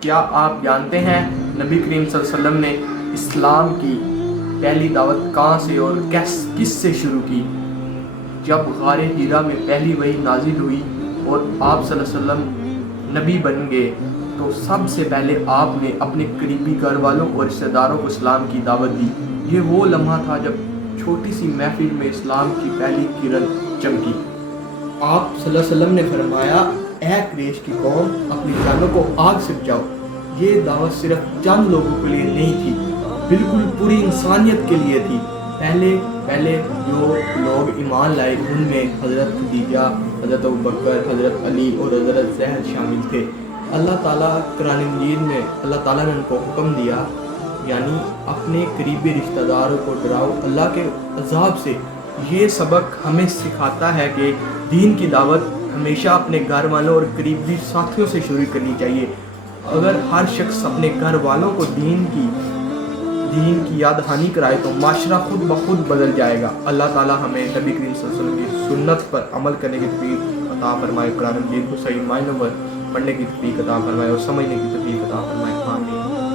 کیا آپ جانتے ہیں نبی کریم صلی اللہ علیہ وسلم نے اسلام کی پہلی دعوت کہاں سے اور کس سے شروع کی؟ جب غار حرا میں پہلی وحی نازل ہوئی اور آپ صلی اللہ علیہ وسلم نبی بن گئے تو سب سے پہلے آپ نے اپنے قریبی گھر والوں اور رشتہ داروں کو اسلام کی دعوت دی۔ یہ وہ لمحہ تھا جب چھوٹی سی محفل میں اسلام کی پہلی کرن چمکی۔ آپ صلی اللہ علیہ وسلم نے فرمایا، اے قریش کی قوم، اپنی جانوں کو آگ سے بچاؤ۔ یہ دعوت صرف چند لوگوں کے لیے نہیں تھی، بالکل پوری انسانیت کے لیے تھی۔ پہلے جو لوگ ایمان لائے ان میں حضرت خدیجہ، حضرت ابوبکر، حضرت علی اور حضرت زید شامل تھے۔ اللہ تعالیٰ قرآن مجید میں اللہ تعالیٰ نے ان کو حکم دیا، یعنی اپنے قریبی رشتہ داروں کو ڈراؤ اللہ کے عذاب سے۔ یہ سبق ہمیں سکھاتا ہے کہ دین کی دعوت ہمیشہ اپنے گھر والوں اور قریبی ساتھیوں سے شروع کرنی چاہیے۔ اگر ہر شخص اپنے گھر والوں کو دین کی یاد دہانی کرائے تو معاشرہ خود بخود بدل جائے گا۔ اللہ تعالیٰ ہمیں نبی کریم صلی اللہ علیہ وسلم کی سنت پر عمل کرنے کی توفیق عطا فرمائے، قرآن مجید کو صحیح معنوں میں پڑھنے کی توفیق عطا فرمائے اور سمجھنے کی توفیق عطا فرمائے۔ آمین۔